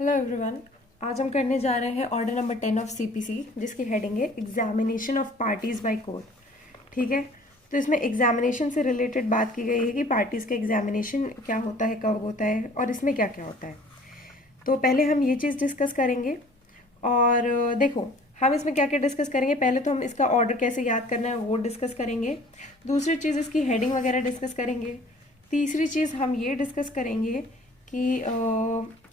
Hello everyone. आज हम करने जा रहे हैं ऑर्डर नंबर 10 ऑफ सीपीसी, जिसकी हेडिंग है examination of parties by court. ठीक है, तो इसमें एग्जामिनेशन से रिलेटेड बात की गई है कि पार्टीज का एग्जामिनेशन क्या होता है, कब होता है और इसमें क्या क्या होता है। तो पहले हम ये चीज़ डिस्कस करेंगे। और देखो, हम इसमें क्या क्या डिस्कस करेंगे। पहले तो हम इसका ऑर्डर कैसे याद करना है वो डिस्कस करेंगे। दूसरी चीज़ इसकी हेडिंग वगैरह डिस्कस करेंगे। तीसरी चीज़ हम ये डिस्कस करेंगे कि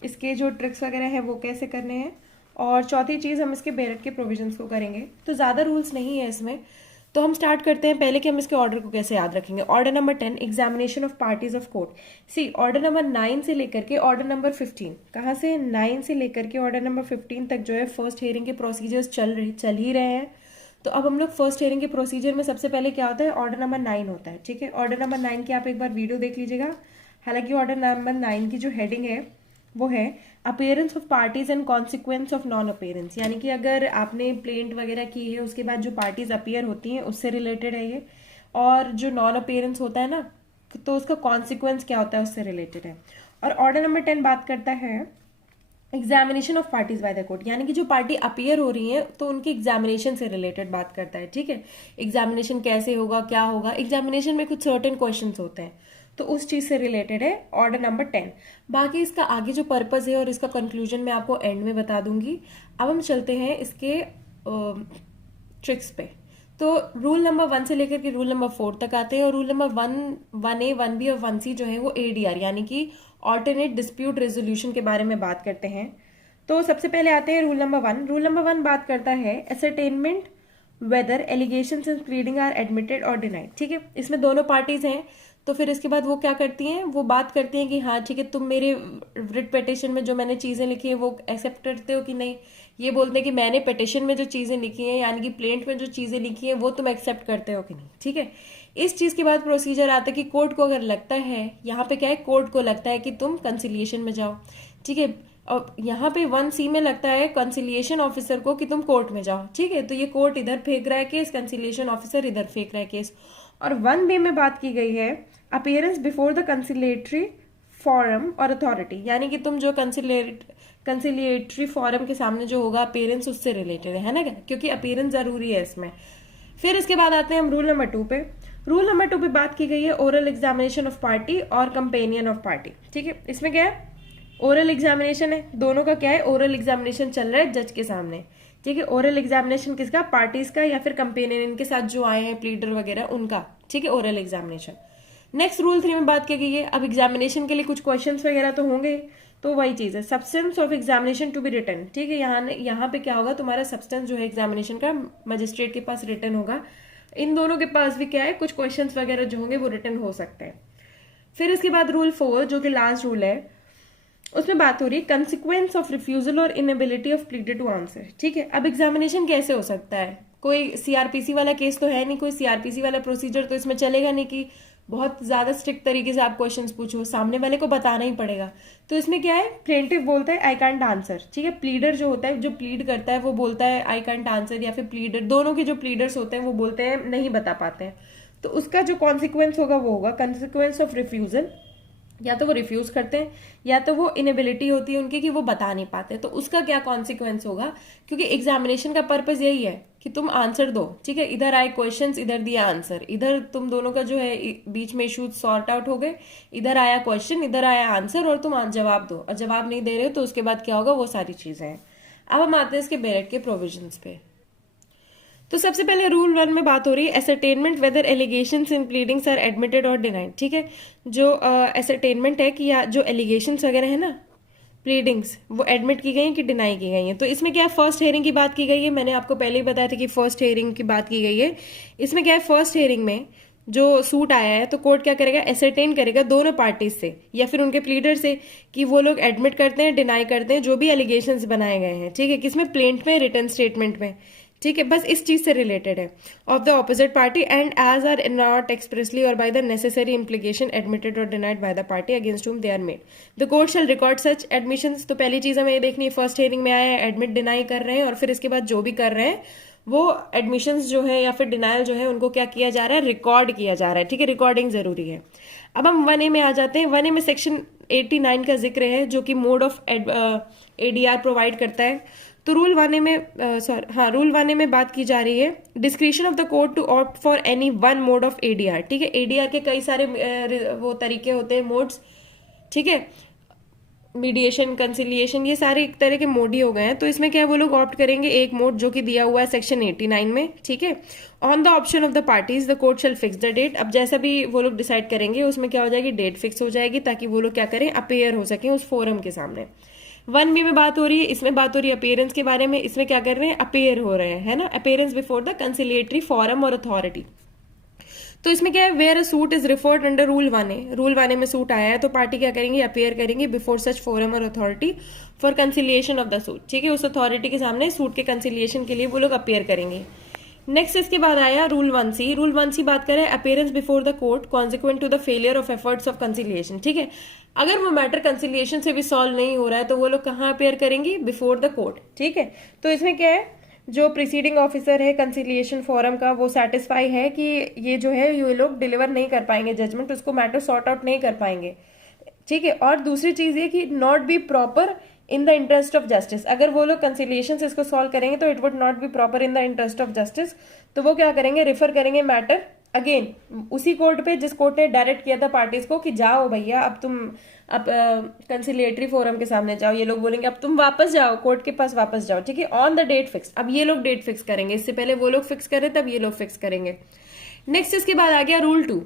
इसके जो ट्रिक्स वगैरह हैं वो कैसे करने हैं। और चौथी चीज़ हम इसके बेरेट के प्रोविजंस को करेंगे। तो ज़्यादा रूल्स नहीं है इसमें, तो हम स्टार्ट करते हैं पहले कि हम इसके ऑर्डर को कैसे याद रखेंगे। Order number 10 examination of parties of court. सी, ऑर्डर नंबर 9 से लेकर के ऑर्डर नंबर 15, कहाँ से 9 से लेकर के ऑर्डर नंबर 15 तक जो है फर्स्ट हियरिंग के प्रोसीजर्स चल ही रहे हैं। तो अब हम लोग फर्स्ट हियरिंग के प्रोसीजर में सबसे पहले क्या होता है, ऑर्डर नंबर 9 होता है। ठीक है, ऑर्डर नंबर 9 की आप एक बार वीडियो देख लीजिएगा। हालांकि ऑर्डर नंबर 9 की जो हेडिंग है वो है appearance of parties and consequence of non appearance. यानी कि अगर आपने प्लेंट वगैरह की है उसके बाद जो पार्टीज अपीयर होती हैं उससे रिलेटेड है ये। और जो नॉन अपीयरेंस होता है ना, तो उसका कॉन्सिक्वेंस क्या होता है उससे रिलेटेड है। और ऑर्डर नंबर 10 बात करता है examination of parties by the court, यानी कि जो पार्टी अपीयर हो रही है तो उनकी एग्जामिनेशन से रिलेटेड बात करता है। ठीक है, एग्जामिनेशन कैसे होगा, क्या होगा, एग्जामिनेशन में कुछ सर्टेन क्वेश्चंस होते हैं, तो उस चीज से रिलेटेड है ऑर्डर नंबर 10। बाकी इसका आगे जो पर्पस है और इसका कंक्लूजन मैं आपको एंड में बता दूंगी। अब हम चलते हैं इसके ट्रिक्स पे। तो रूल नंबर 1 से लेकर के रूल नंबर 4 तक आते हैं। और रूल नंबर 1A 1B और 1C जो है वो ADR यानी कि ऑल्टरनेट डिस्प्यूट रेजोल्यूशन के बारे में बात करते हैं। तो सबसे पहले आते हैं रूल नंबर 1। रूल नंबर 1 बात करता है ascertainment whether allegations in pleading are admitted और डिनाइड। ठीक है, इसमें दोनों पार्टीज हैं, तो फिर इसके बाद वो क्या करती हैं, वो बात करती हैं कि हाँ ठीक है, तुम मेरे रिट पिटिशन में जो मैंने चीजें लिखी है वो एक्सेप्ट करते हो कि नहीं। ये बोलते हैं कि मैंने पिटिशन में जो चीजें लिखी हैं यानी कि प्लेंट में जो चीजें लिखी हैं वो तुम एक्सेप्ट करते हो कि नहीं। ठीक है, इस चीज के बाद प्रोसीजर आता है कि कोर्ट को अगर लगता है, यहाँ पे क्या है, कोर्ट को लगता है कि तुम कंसिलिएशन में जाओ। ठीक है, और यहाँ पे 1C में लगता है कंसिलिएशन ऑफिसर को कि तुम कोर्ट में जाओ। ठीक है, तो ये कोर्ट इधर फेंक रहा है केस, कंसिलिएशन ऑफिसर इधर फेंक रहा है केस। और 1B में बात की गई है अपीयरेंस बिफोर द कंसिलिएटरी फॉरम और अथॉरिटी, यानी कि तुम जो कंसिलिएटरी फॉरम के सामने जो होगा अपीयरेंस उससे रिलेटेड है ना, क्योंकि अपीयरेंस जरूरी है इसमें। फिर इसके बाद आते हैं हम रूल नंबर 2 पे। रूल नंबर 2 पे बात की गई है ओरल एग्जामिनेशन ऑफ पार्टी और कंपेनियन ऑफ पार्टी। ठीक है, इसमें क्या है, ओरल एग्जामिनेशन है, दोनों का क्या है, ओरल एग्जामिनेशन चल रहा है जज के सामने। ठीक है, ओरल एग्जामिनेशन किसका, पार्टीज का या फिर कंपेनियन के साथ जो आए हैं प्लीडर वगैरह उनका। ठीक है, ओरल एग्जामिनेशन। नेक्स्ट रूल 3 में बात की गई है, अब एग्जामिनेशन के लिए कुछ क्वेश्चंस वगैरह तो होंगे, तो वही चीज है substance of examination to be written. ठीक है, यहाँ पे क्या होगा, तुम्हारा सब्सटेंस जो है एग्जामिनेशन का मजिस्ट्रेट के पास रिटन होगा। इन दोनों के पास भी क्या है, कुछ क्वेश्चंस वगैरह जो होंगे वो रिटन हो सकते हैं। फिर इसके बाद रूल 4 जो कि लास्ट रूल है, उसमें बात हो रही है कंसिक्वेंस ऑफ रिफ्यूजल और inability of pleader to answer. ठीक है, अब एग्जामिनेशन कैसे हो सकता है, कोई सीआरपीसी वाला केस तो है नहीं, कोई सीआरपीसी वाला प्रोसीजर तो इसमें चलेगा नहीं कि बहुत ज्यादा स्ट्रिक्ट तरीके से आप क्वेश्चंस पूछो, सामने वाले को बताना ही पड़ेगा। तो इसमें क्या है, प्लेंटिव बोलता है आई कांट आंसर। ठीक है, प्लीडर जो होता है, जो प्लीड करता है वो बोलता है आई कांट आंसर, या फिर प्लीडर, दोनों के जो प्लीडर्स होते हैं वो बोलते हैं नहीं बता पाते हैं। तो उसका जो कॉन्सिक्वेंस होगा वो होगा कंसिक्वेंस ऑफ रिफ्यूजल, या तो वो रिफ्यूज करते हैं या तो वो इनेबिलिटी होती है उनकी कि वो बता नहीं पाते। तो उसका क्या कॉन्सिक्वेंस होगा, क्योंकि एग्जामिनेशन का पर्पस यही है कि तुम आंसर दो। ठीक है, इधर आए क्वेश्चंस, इधर दिया आंसर, इधर तुम दोनों का जो है बीच में इश्यूज सॉर्ट आउट हो गए, इधर आया क्वेश्चन, इधर आया आंसर, और तुम जवाब दो। और जवाब नहीं दे रहे हो तो उसके बाद क्या होगा, वो सारी चीजें हैं। अब हम आते हैं इसके बेरेट के प्रोविजंस पे। तो सबसे पहले रूल 1 में बात हो रही है ascertainment whether allegations in pleadings are admitted और डिनाइड। ठीक है, जो एसरटेनमेंट है कि या जो एलिगेशंस वगैरह है ना, प्लीडिंग्स, वो एडमिट की गई हैं कि डिनाई की गई हैं। तो इसमें क्या है, फर्स्ट हियरिंग की बात की गई है, मैंने आपको पहले ही बताया था कि फर्स्ट हियरिंग की बात की गई है। इसमें क्या है, फर्स्ट हियरिंग में जो सूट आया है तो कोर्ट क्या करेगा, एसरटेन करेगा दोनों पार्टीज से या फिर उनके प्लीडर से कि वो लोग एडमिट करते हैं, डिनाई करते हैं जो भी एलिगेशंस बनाए गए हैं। ठीक है, किसमें, प्लेंट में, रिटर्न स्टेटमेंट में। ठीक है, बस इस चीज से रिलेटेड है, of the opposite party and as are not expressly और by the necessary implication admitted और denied by the party against whom they are made the court shall record such admissions. तो पहली चीज हमें ये देखनी है, फर्स्ट हियरिंग में आया है, एडमिट डिनाई कर रहे हैं, और फिर इसके बाद जो भी कर रहे हैं वो एडमिशंस जो है या फिर डिनायल जो है उनको क्या किया जा रहा है, रिकॉर्ड किया जा रहा है। ठीक है, रिकॉर्डिंग जरूरी है। अब हम 1A में आ जाते हैं। 1A में सेक्शन 89 का जिक्र है जो कि मोड ऑफ ADR प्रोवाइड करता है। तो रूल 1A में रूल 1A में बात की जा रही है discretion of the court to opt for any one mode of ADR। ठीक है, ADR के कई सारे वो तरीके होते हैं, मोड्स। ठीक है, मीडिएशन, कंसिलिएशन, ये सारे एक तरह के मोड ही हो गए हैं। तो इसमें क्या है, वो लोग ऑप्ट करेंगे एक मोड जो कि दिया हुआ है सेक्शन 89 में। ठीक है, on the option of the parties the court shall fix the date. अब जैसा भी वो लोग डिसाइड करेंगे उसमें क्या हो जाएगी, डेट फिक्स हो जाएगी ताकि वो लोग क्या करें, अपेयर हो सके उस फोरम के सामने। 1B में बात हो रही है, इसमें बात हो रही है अपेयरेंस के बारे में। इसमें क्या कर रहे हैं, अपेयर हो रहे हैं, है ना, appearance before the conciliatory forum और अथॉरिटी। तो इसमें क्या है, where a suit is referred under rule 1A। Rule 1A में सूट आया है तो पार्टी क्या करेंगे, अपेयर करेंगे बिफोर सच फोरम और authority for conciliation of the suit. ठीक है, उस अथॉरिटी के सामने सूट के कंसिलिएशन के लिए वो लोग अपेयर करेंगे। नेक्स्ट इसके बाद आया रूल 1C। रूल 1C बात करें appearance before the court consequent to the failure of efforts of conciliation. ठीक है, अगर वो मैटर कंसिलिएशन से भी सॉल्व नहीं हो रहा है तो वो लोग कहाँ अपेयर करेंगे, बिफोर द कोर्ट। ठीक है, तो इसमें क्या है, जो प्रिसीडिंग ऑफिसर है कंसिलिएशन फोरम का वो सेटिस्फाई है कि ये जो है ये लोग डिलीवर नहीं कर पाएंगे जजमेंट, उसको मैटर सॉर्ट आउट नहीं कर पाएंगे। ठीक है, और दूसरी चीज ये कि not be proper in the interest of justice. अगर वो लोग कंसिलिएशन से इसको सॉल्व करेंगे तो it would not be proper in the interest of justice. तो वो क्या करेंगे, रेफर करेंगे मैटर अगेन उसी कोर्ट पे जिस कोर्ट ने डायरेक्ट किया था पार्टीज को कि जाओ भैया अब तुम अब कंसिलिएटरी फोरम के सामने जाओ। ये लोग बोलेंगे अब तुम वापस जाओ कोर्ट के पास, वापस जाओ। ठीक है, ऑन द डेट फिक्स। अब ये लोग डेट फिक्स करेंगे, इससे पहले वो लोग फिक्स करे तब ये लोग फिक्स करेंगे। नेक्स्ट इसके बाद आ गया रूल 2।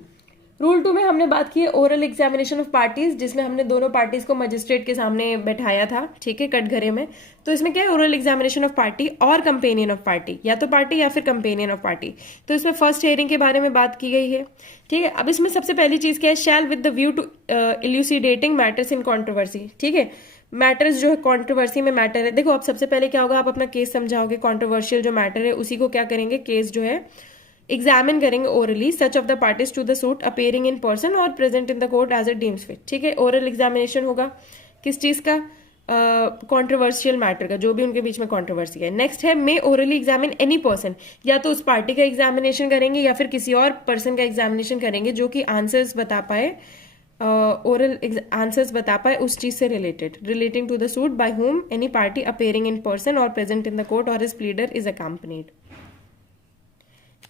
रूल 2 में हमने बात की है ओरल एग्जामिनेशन ऑफ पार्टीज, जिसमें हमने दोनों पार्टीज को मजिस्ट्रेट के सामने बैठाया था। ठीक है, कटघरे में। तो इसमें क्या है, ओरल एग्जामिनेशन ऑफ पार्टी और कंपेनियन ऑफ पार्टी, या तो पार्टी या फिर कंपेनियन ऑफ पार्टी। तो इसमें फर्स्ट हियरिंग के बारे में बात की गई है। ठीक है, अब इसमें सबसे पहली चीज क्या है, shall with the view to elucidating matters in controversy. ठीक है, मैटर्स जो है कॉन्ट्रोवर्सी में मैटर है। देखो अब सबसे पहले क्या होगा, आप अपना केस समझाओगे, कॉन्ट्रोवर्शियल जो मैटर है उसी को क्या करेंगे, केस जो है एग्जामिन करेंगे orally such of the parties to the suit appearing in person और present in the court as a deems fit. ठीक है, ओरल एग्जामिनेशन होगा किस चीज का, कॉन्ट्रोवर्शियल मैटर का, जो भी उनके बीच में कॉन्ट्रोवर्सी है। नेक्स्ट है मे ओरली एग्जामिन एनी पर्सन, या तो उस पार्टी का एग्जामिनेशन करेंगे या फिर किसी और पर्सन का एग्जामिनेशन करेंगे जो कि आंसर्स बता पाए, ओरल आंसर्स बता पाए उस चीज से relating to the suit by whom any party appearing in person और प्रेजेंट इन द कोर्ट और his pleader is accompanied.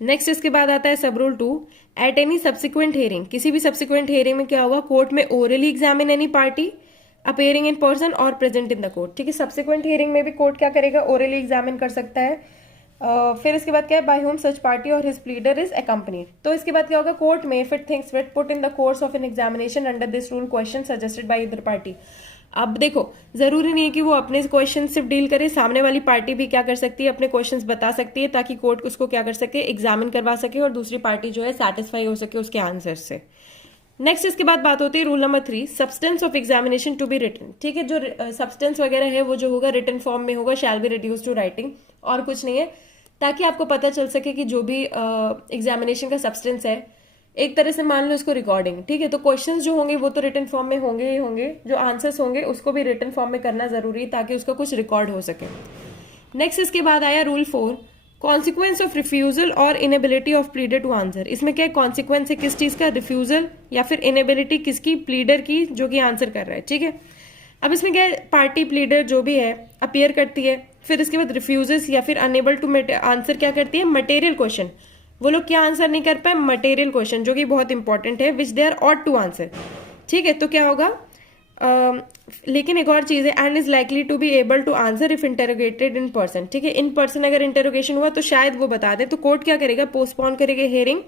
Next इसके बाद आता है sub rule 2। At any subsequent hearing, किसी भी सब्सिक्वेंट हियरिंग में क्या हुआ, कोर्ट में orally examine any party appearing in person और प्रेजेंट इन द कोर्ट। ठीक है, सब्सिक्वेंट हियरिंग में भी कोर्ट क्या करेगा, ओरली एग्जामिन कर सकता है। फिर इसके बाद क्या है, बाय होम सच पार्टी और हिज प्लीडर इज अकम्पनीड। तो इसके बाद क्या होगा, कोर्ट में if it thinks fit put in the course of an examination under this rule question suggested by either party. अब देखो जरूरी नहीं है कि वो अपने क्वेश्चन सिर्फ डील करे, सामने वाली पार्टी भी क्या कर सकती है, अपने क्वेश्चंस बता सकती है ताकि कोर्ट उसको क्या कर सके, एग्जामिन करवा सके और दूसरी पार्टी जो है सेटिस्फाई हो सके उसके आंसर से। नेक्स्ट इसके बाद बात होती है rule number 3, substance of examination to be written. ठीक है, जो सब्सटेंस वगैरह है वो जो होगा रिटन फॉर्म में होगा, shall be reduce to writing, और कुछ नहीं है, ताकि आपको पता चल सके कि जो भी एग्जामिनेशन का सब्सटेंस है, एक तरह से मान लो इसको रिकॉर्डिंग। ठीक है, तो क्वेश्चंस जो होंगे वो तो रिटन फॉर्म में होंगे ही होंगे, जो आंसर्स होंगे उसको भी रिटन फॉर्म में करना जरूरी है ताकि उसका कुछ रिकॉर्ड हो सके। नेक्स्ट इसके बाद आया रूल 4, कॉन्सिक्वेंस ऑफ रिफ्यूजल और inability of pleader to answer. इसमें क्या कॉन्सिक्वेंस है किस चीज का, रिफ्यूजल या फिर इनेबिलिटी किसकी, प्लीडर की जो कि आंसर कर रहा है। ठीक है, अब इसमें क्या है, पार्टी प्लीडर जो भी है अपियर करती है, फिर इसके बाद रिफ्यूजेस या फिर अनेबल टू आंसर क्या करती है, मटेरियल क्वेश्चन। वो लोग क्या आंसर नहीं कर पाए, मटेरियल क्वेश्चन, जो कि बहुत इंपॉर्टेंट है, which they are ought to answer. ठीक है, तो क्या होगा, लेकिन एक और चीज है, and is likely to be able to answer if interrogated in person. ठीक है, इन पर्सन अगर इंटेरोगेशन हुआ तो शायद वो बता दे, तो कोर्ट क्या करेगा, पोस्टपोन करेगा हियरिंग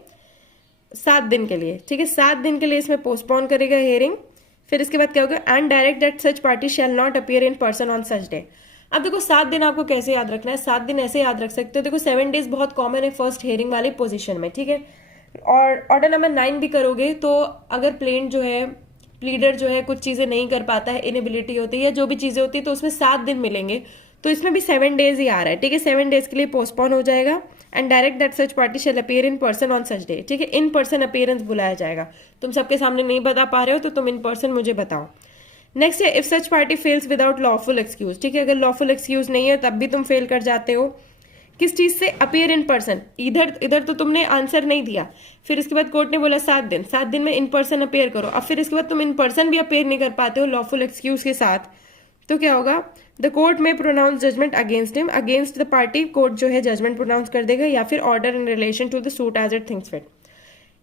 7 दिन के लिए। ठीक है, 7 दिन के लिए इसमें पोस्टपोन करेगा हियरिंग। फिर इसके बाद क्या होगा, and direct that such party shall not appear in person on such day. अब देखो 7 दिन आपको कैसे याद रखना है, 7 दिन ऐसे याद रख सकते हो। देखो 7 डेज बहुत कॉमन है फर्स्ट हियरिंग वाली पोजीशन में। ठीक है, और ऑर्डर नंबर 9 भी करोगे तो अगर प्लेन जो है, प्लीडर जो है कुछ चीजें नहीं कर पाता है, इनेबिलिटी होती है या जो भी चीजें होती है, तो उसमें 7 दिन मिलेंगे। तो इसमें भी 7 डेज ही आ रहा है। ठीक है, 7 डेज के लिए पोस्टपोन हो जाएगा। And direct that such party shall appear in person on such day. ठीक है, इन पर्सन अपीयरेंस बुलाया जाएगा। तुम सबके सामने नहीं बता पा रहे हो तो तुम इन पर्सन मुझे बताओ। नेक्स्ट है, if such party fails without lawful excuse. ठीक है, अगर लॉफुल एक्सक्यूज नहीं है तब भी तुम फेल कर जाते हो। किस चीज से? Appear in person. इधर तो तुमने आंसर नहीं दिया, फिर इसके बाद कोर्ट ने बोला 7 दिन में इन पर्सन अपीयर करो। अब फिर इसके बाद तुम इन पर्सन भी अपीयर नहीं कर पाते हो लॉफुल एक्सक्यूज के साथ, तो क्या होगा? द कोर्ट में pronounce judgment against him, against the party court जो है जजमेंट प्रोनाउंस कर देगा, या फिर order in relation to the suit as it thinks fit.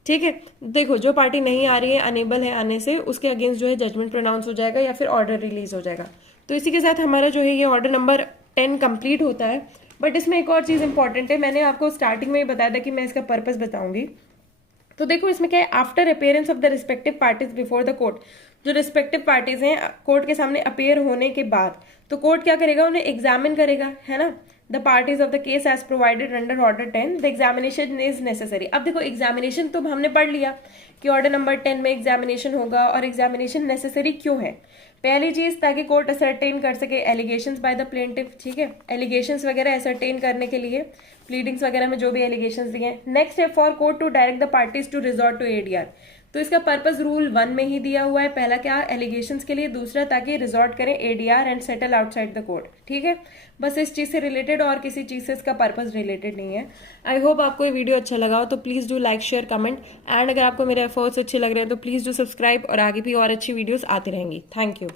ठीक है, देखो जो पार्टी नहीं आ रही है, अनेबल है आने से, उसके अगेंस्ट जो है जजमेंट प्रोनाउंस हो जाएगा या फिर ऑर्डर रिलीज हो जाएगा। तो इसी के साथ हमारा जो है ये ऑर्डर नंबर 10 कंप्लीट होता है। बट इसमें एक और चीज इंपॉर्टेंट है, मैंने आपको स्टार्टिंग में ही बताया था कि मैं इसका पर्पस बताऊंगी। तो देखो इसमें क्या है, after appearance of the respective parties before the court, जो रिस्पेक्टिव पार्टीज हैं कोर्ट के सामने अपेयर होने के बाद, तो कोर्ट क्या करेगा? उन्हें एग्जामिन करेगा, है ना। The parties of the case as provided under order 10, the examination is necessary. अब देखो एग्जामिनेशन तो हमने पढ़ लिया कि ऑर्डर नंबर 10 में एग्जामिनेशन होगा, और एग्जामिनेशन नेसेसरी क्यों है? पहली चीज, ताकि कोर्ट असरटेन कर सके एलिगेशंस बाय द प्लेंटिफ। ठीक है, एलिगेशंस वगैरह असरटेन करने के लिए, प्लीडिंग्स वगैरह में जो भी एलिगेशंस दिए हैं। नेक्स्ट है for court to direct the parties to resort to ADR. तो इसका पर्पस रूल 1 में ही दिया हुआ है। पहला क्या? एलिगेशंस के लिए, दूसरा ताकि रिजॉर्ट करें ADR and settle outside the court. ठीक है, बस इस चीज से रिलेटेड, और किसी चीज से इसका पर्पस रिलेटेड नहीं है। आई होप आपको ये वीडियो अच्छा लगा हो, तो please do like share comment, and अगर आपको मेरे एफर्ट्स अच्छे लग रहे हैं तो प्लीज डू सब्सक्राइब, और आगे भी और अच्छी वीडियोस आती रहेंगी। Thank you.